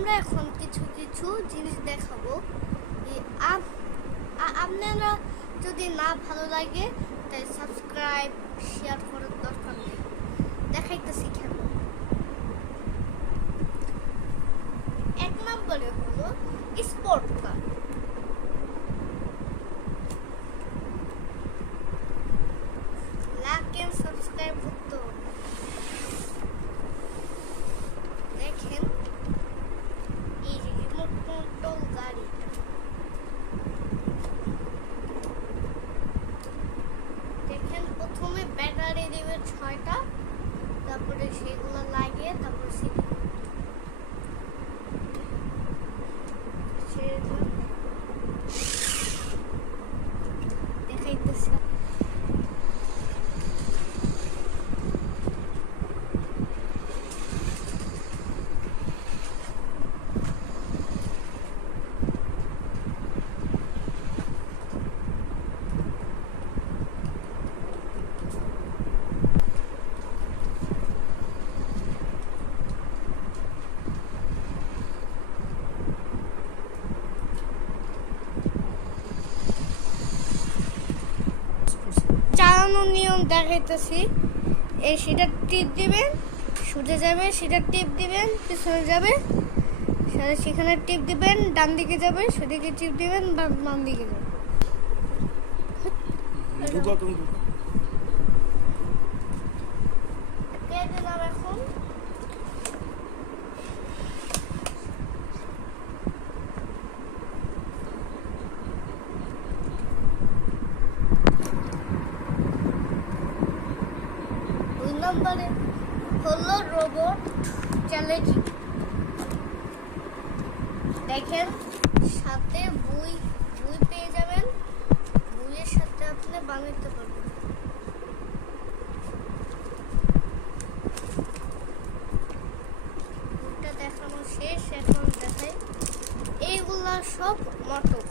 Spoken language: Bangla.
আমরা এখন কিছু কিছু জিনিস দেখাবো। আপনারা যদি না ভালো লাগে তাই সাবস্ক্রাইব শেয়ার করার দরকার নেই। দেখাইতেছি কেন। এক নম্বরে হলো sport car. Like and subscribe করতে হবে। দেখেন এই যে রিমোট কন্ট্রোল গাড়ি, দেখেন প্রথমে ব্যাটারি দেবে 6টা, তারপরে সেগুলো লাগিয়ে তারপরে দেখাইতেছে। চালানোর নিয়ম দেখাইতেছি। এই সেটা টিপ দিবেন, সোজা যাবে, সেটা টিপ দিবেন, পিছনে যাবে, সেখানে টিপ দিবেন, ডান দিকে যাবে, সেদিকে টিপ দিবেন, বাম দিকে যাবে। এখন নম্বরে হলো রোবট চ্যালেঞ্জিং। দেখেন সাথে বই পেয়ে যাবেন, বইয়ের সাথে আপনি বানাতে পারবেন। বইটা দেখানো শেষ, এখন দেখাই। এইগুলা সব মোটর।